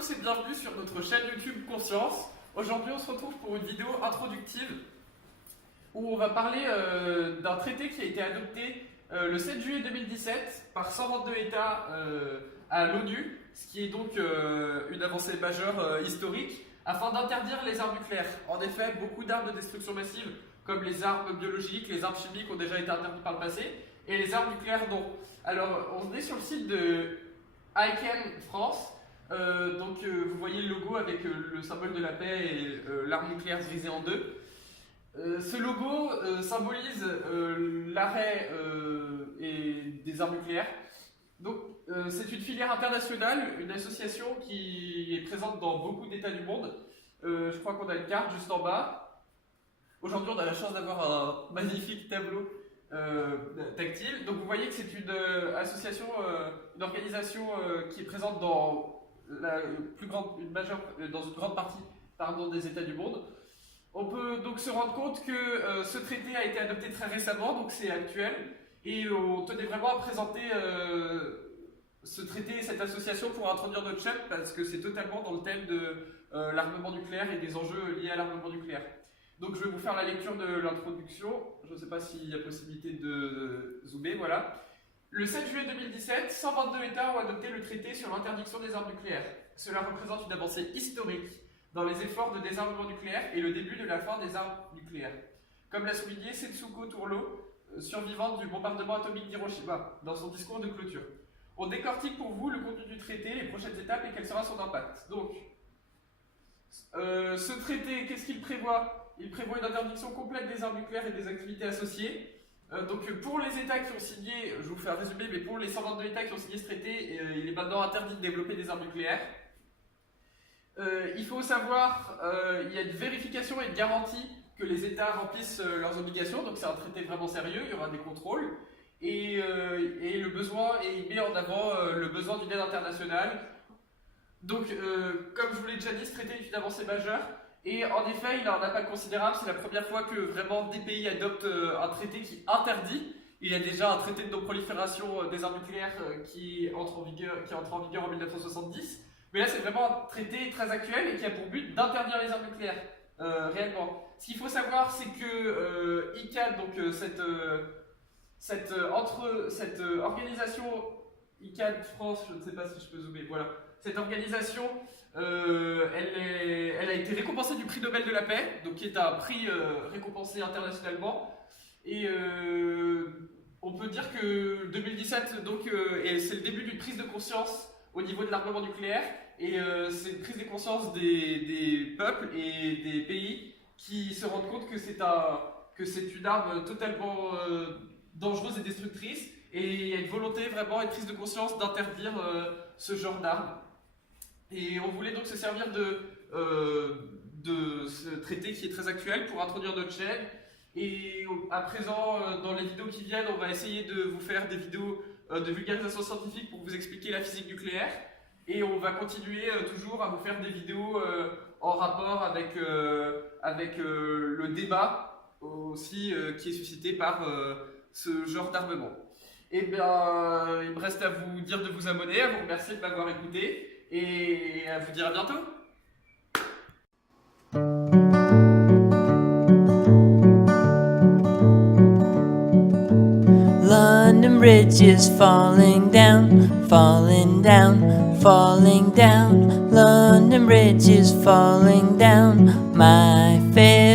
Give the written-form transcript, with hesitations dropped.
tous et bienvenue sur notre chaîne YouTube Conscience. Aujourd'hui on se retrouve pour une vidéo introductive où on va parler d'un traité qui a été adopté le 7 juillet 2017 par 122 États à l'ONU, ce qui est donc une avancée majeure historique, afin d'interdire les armes nucléaires. En effet, beaucoup d'armes de destruction massive, comme les armes biologiques, les armes chimiques ont déjà été interdites par le passé, et les armes nucléaires non. Alors on est sur le site de ICANN France. Vous voyez le logo avec le symbole de la paix et l'arme nucléaire brisée en deux. Ce logo symbolise l'arrêt des armes nucléaires. Donc, c'est une filière internationale, une association qui est présente dans beaucoup d'États du monde. Je crois qu'on a une carte juste en bas. Aujourd'hui, on a la chance d'avoir un magnifique tableau tactile. Donc, vous voyez que c'est une association, une organisation qui est présente dans dans une grande partie des États du monde. On peut donc se rendre compte que ce traité a été adopté très récemment, donc c'est actuel, et on tenait vraiment à présenter ce traité et cette association pour introduire notre chaîne parce que c'est totalement dans le thème de l'armement nucléaire et des enjeux liés à l'armement nucléaire. Donc je vais vous faire la lecture de l'introduction, je ne sais pas s'il y a possibilité de zoomer, voilà. Le 7 juillet 2017, 122 États ont adopté le traité sur l'interdiction des armes nucléaires. Cela représente une avancée historique dans les efforts de désarmement nucléaire et le début de la fin des armes nucléaires. Comme l'a souligné Setsuko Turlo, survivante du bombardement atomique d'Hiroshima, dans son discours de clôture. On décortique pour vous le contenu du traité, les prochaines étapes et quel sera son impact. Donc, ce traité, qu'est-ce qu'il prévoit? Il prévoit une interdiction complète des armes nucléaires et des activités associées. Donc pour les États qui ont signé, je vous fais un résumé, mais pour les 122 États qui ont signé ce traité, il est maintenant interdit de développer des armes nucléaires. Il faut savoir, il y a une vérification et une garantie que les États remplissent leurs obligations, donc c'est un traité vraiment sérieux, il y aura des contrôles, et le besoin, et il met en avant le besoin d'une aide internationale. Donc, comme je vous l'ai déjà dit, ce traité est une avancée majeure. Et en effet, il a un impact considérable. C'est la première fois que vraiment des pays adoptent un traité qui interdit. Il y a déjà un traité de non-prolifération des armes nucléaires qui entre en vigueur en 1970. Mais là, c'est vraiment un traité très actuel et qui a pour but d'interdire les armes nucléaires, réellement. Ce qu'il faut savoir, c'est que ICANN, donc cette organisation ICANN France, je ne sais pas si je peux zoomer, voilà. Cette organisation, elle a été récompensée du prix Nobel de la paix, donc qui est un prix récompensé internationalement. Et on peut dire que 2017, c'est le début d'une prise de conscience au niveau de l'armement nucléaire. Et c'est une prise de conscience des peuples et des pays qui se rendent compte que c'est une arme totalement dangereuse et destructrice. Et il y a une volonté, vraiment, une prise de conscience d'interdire ce genre d'armes. Et on voulait donc se servir de ce traité qui est très actuel pour introduire notre chaîne. Et à présent, dans les vidéos qui viennent, on va essayer de vous faire des vidéos de vulgarisation scientifique pour vous expliquer la physique nucléaire. Et on va continuer toujours à vous faire des vidéos en rapport avec le débat aussi qui est suscité par ce genre d'armement. Et bien, il me reste à vous dire de vous abonner, à vous remercier de m'avoir écouté. Et à vous dire à bientôt. London Bridge is falling down, falling down, falling down. London Bridge is falling down, my fair